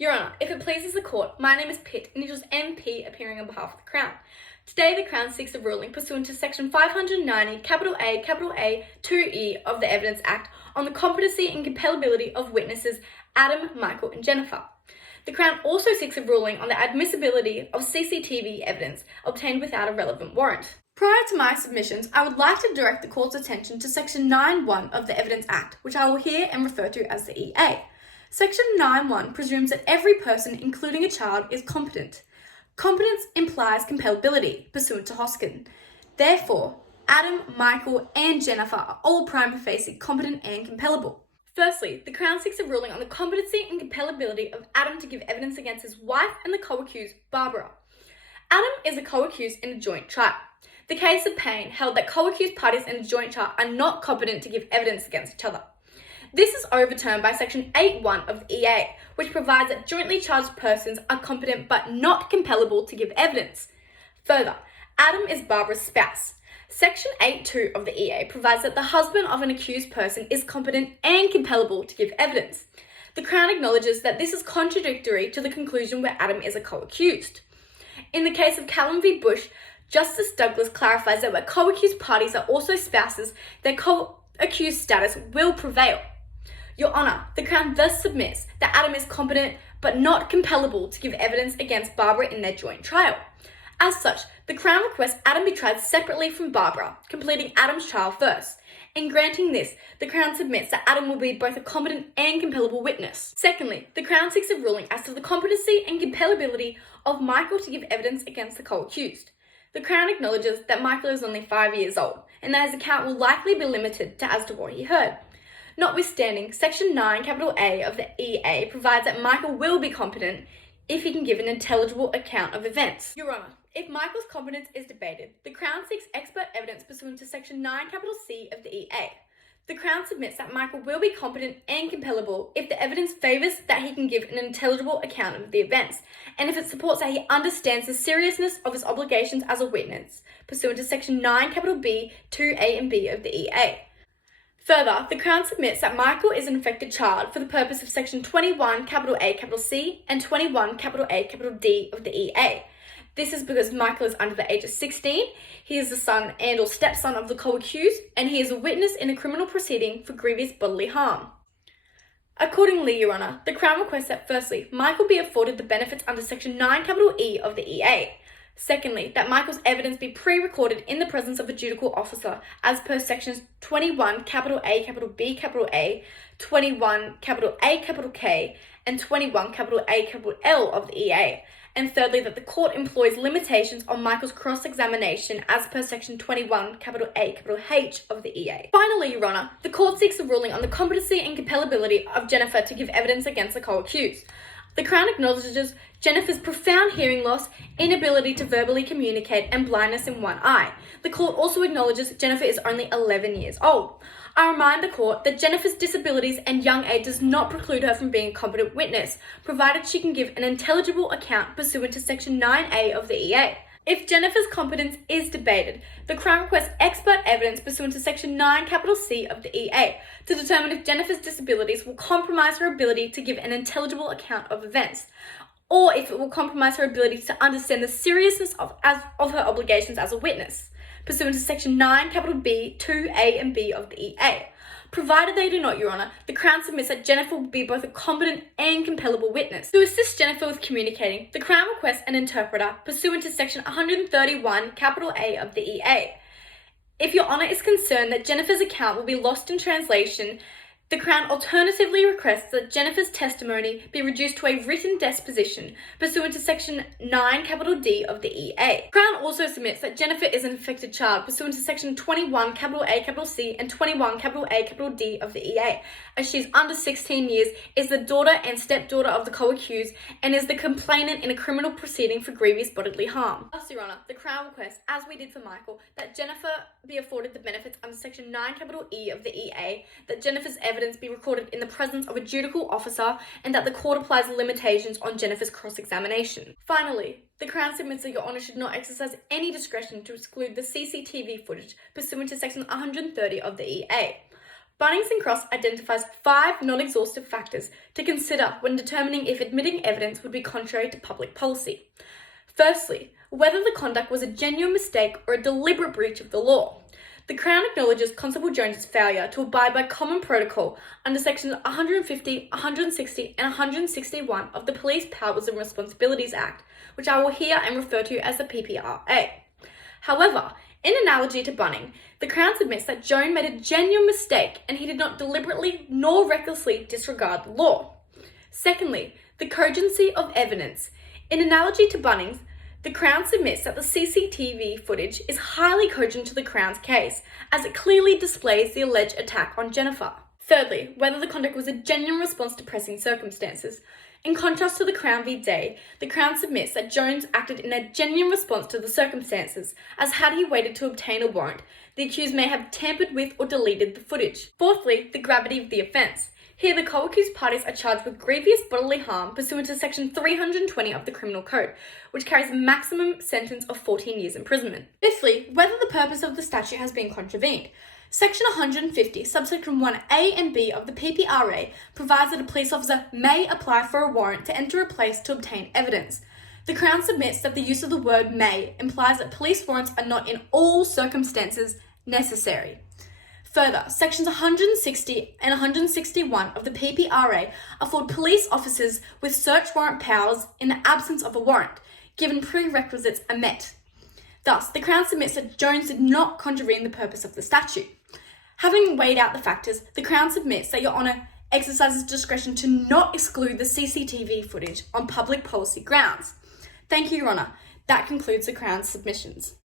Your Honour, if it pleases the Court, my name is Pitt, Initials MP, appearing on behalf of the Crown. Today, the Crown seeks a ruling pursuant to Section 590, A, 2E of the Evidence Act on the competency and compellability of witnesses Adam, Michael and Jennifer. The Crown also seeks a ruling on the admissibility of CCTV evidence obtained without a relevant warrant. Prior to my submissions, I would like to direct the Court's attention to Section 9.1 of the Evidence Act, which I will hear and refer to as the EA. Section 9.1 presumes that every person, including a child, is competent. Competence implies compellability, pursuant to Hoskin. Therefore, Adam, Michael and Jennifer are all prima facie competent and compellable. Firstly, the Crown seeks a ruling on the competency and compellability of Adam to give evidence against his wife and the co-accused, Barbara. Adam is a co-accused in a joint trial. The case of Payne held that co-accused parties in a joint trial are not competent to give evidence against each other. This is overturned by Section 8.1 of the EA, which provides that jointly charged persons are competent but not compellable to give evidence. Further, Adam is Barbara's spouse. Section 8.2 of the EA provides that the husband of an accused person is competent and compellable to give evidence. The Crown acknowledges that this is contradictory to the conclusion where Adam is a co-accused. In the case of Callum v. Bush, Justice Douglas clarifies that where co-accused parties are also spouses, their co-accused status will prevail. Your Honour, the Crown thus submits that Adam is competent but not compellable to give evidence against Barbara in their joint trial. As such, the Crown requests Adam be tried separately from Barbara, completing Adam's trial first. In granting this, the Crown submits that Adam will be both a competent and compellable witness. Secondly, the Crown seeks a ruling as to the competency and compellability of Michael to give evidence against the co-accused. The Crown acknowledges that Michael is only 5 years old, and that his account will likely be limited as to what he heard. Notwithstanding, Section 9, A of the EA provides that Michael will be competent if he can give an intelligible account of events. Your Honour, if Michael's competence is debated, the Crown seeks expert evidence pursuant to Section 9, C of the EA. The Crown submits that Michael will be competent and compellable if the evidence favours that he can give an intelligible account of the events, and if it supports that he understands the seriousness of his obligations as a witness, pursuant to Section 9, B, 2A and B of the EA. Further, the Crown submits that Michael is an affected child for the purpose of Section 21, A, C and 21, A, D of the EA. This is because Michael is under the age of 16, he is the son and or stepson of the co-accused, and he is a witness in a criminal proceeding for grievous bodily harm. Accordingly, Your Honour, the Crown requests that firstly, Michael be afforded the benefits under Section 9, E of the EA. Secondly, that Michael's evidence be pre-recorded in the presence of a judicial officer as per Sections 21, A, B, A, 21, A, K, and 21, A, L of the EA. And thirdly, that the Court employs limitations on Michael's cross-examination as per Section 21, A, H of the EA. Finally, Your Honour, the Court seeks a ruling on the competency and compellability of Jennifer to give evidence against the co-accused. The Crown acknowledges Jennifer's profound hearing loss, inability to verbally communicate, and blindness in one eye. The Court also acknowledges Jennifer is only 11 years old. I remind the Court that Jennifer's disabilities and young age does not preclude her from being a competent witness, provided she can give an intelligible account pursuant to Section 9A of the EA. If Jennifer's competence is debated, the Crown requests expert evidence pursuant to Section 9, C of the EA to determine if Jennifer's disabilities will compromise her ability to give an intelligible account of events, or if it will compromise her ability to understand the seriousness of her obligations as a witness, pursuant to Section 9, B, 2A and B of the EA. Provided they do not, Your Honour, the Crown submits that Jennifer will be both a competent and compellable witness. To assist Jennifer with communicating, the Crown requests an interpreter pursuant to Section 131, A of the EA. If Your Honour is concerned that Jennifer's account will be lost in translation, the Crown alternatively requests that Jennifer's testimony be reduced to a written disposition pursuant to Section 9, D of the EA. Crown also submits that Jennifer is an affected child pursuant to Section 21, A, C and 21, A, D of the EA, as she is under 16 years, is the daughter and stepdaughter of the co-accused, and is the complainant in a criminal proceeding for grievous bodily harm. Thus, Your Honour, the Crown requests, as we did for Michael, that Jennifer be afforded the benefits under Section 9, E of the EA, that Jennifer's evidence be recorded in the presence of a judicial officer, and that the Court applies limitations on Jennifer's cross-examination. Finally, the Crown submits that Your Honour should not exercise any discretion to exclude the CCTV footage pursuant to Section 130 of the EA. Bunnings and Cross identifies 5 non-exhaustive factors to consider when determining if admitting evidence would be contrary to public policy. Firstly, whether the conduct was a genuine mistake or a deliberate breach of the law. The Crown acknowledges Constable Jones's failure to abide by common protocol under sections 150, 160 and 161 of the Police Powers and Responsibilities Act, which I will hear and refer to as the PPRA. However, in analogy to Bunning, the Crown admits that Jones made a genuine mistake and he did not deliberately nor recklessly disregard the law. Secondly, the cogency of evidence. In analogy to Bunnings, the Crown submits that the CCTV footage is highly cogent to the Crown's case, as it clearly displays the alleged attack on Jennifer. Thirdly, whether the conduct was a genuine response to pressing circumstances. In contrast to the Crown v. Day, the Crown submits that Jones acted in a genuine response to the circumstances, as had he waited to obtain a warrant, the accused may have tampered with or deleted the footage. Fourthly, the gravity of the offence. Here, the co-accused parties are charged with grievous bodily harm pursuant to Section 320 of the Criminal Code, which carries a maximum sentence of 14 years imprisonment. Fifthly, whether the purpose of the statute has been contravened. Section 150, subsection 1A and B of the PPRA provides that a police officer may apply for a warrant to enter a place to obtain evidence. The Crown submits that the use of the word may implies that police warrants are not in all circumstances necessary. Further, sections 160 and 161 of the PPRA afford police officers with search warrant powers in the absence of a warrant, given prerequisites are met. Thus, the Crown submits that Jones did not contravene the purpose of the statute. Having weighed out the factors, the Crown submits that Your Honour exercises discretion to not exclude the CCTV footage on public policy grounds. Thank you, Your Honour. That concludes the Crown's submissions.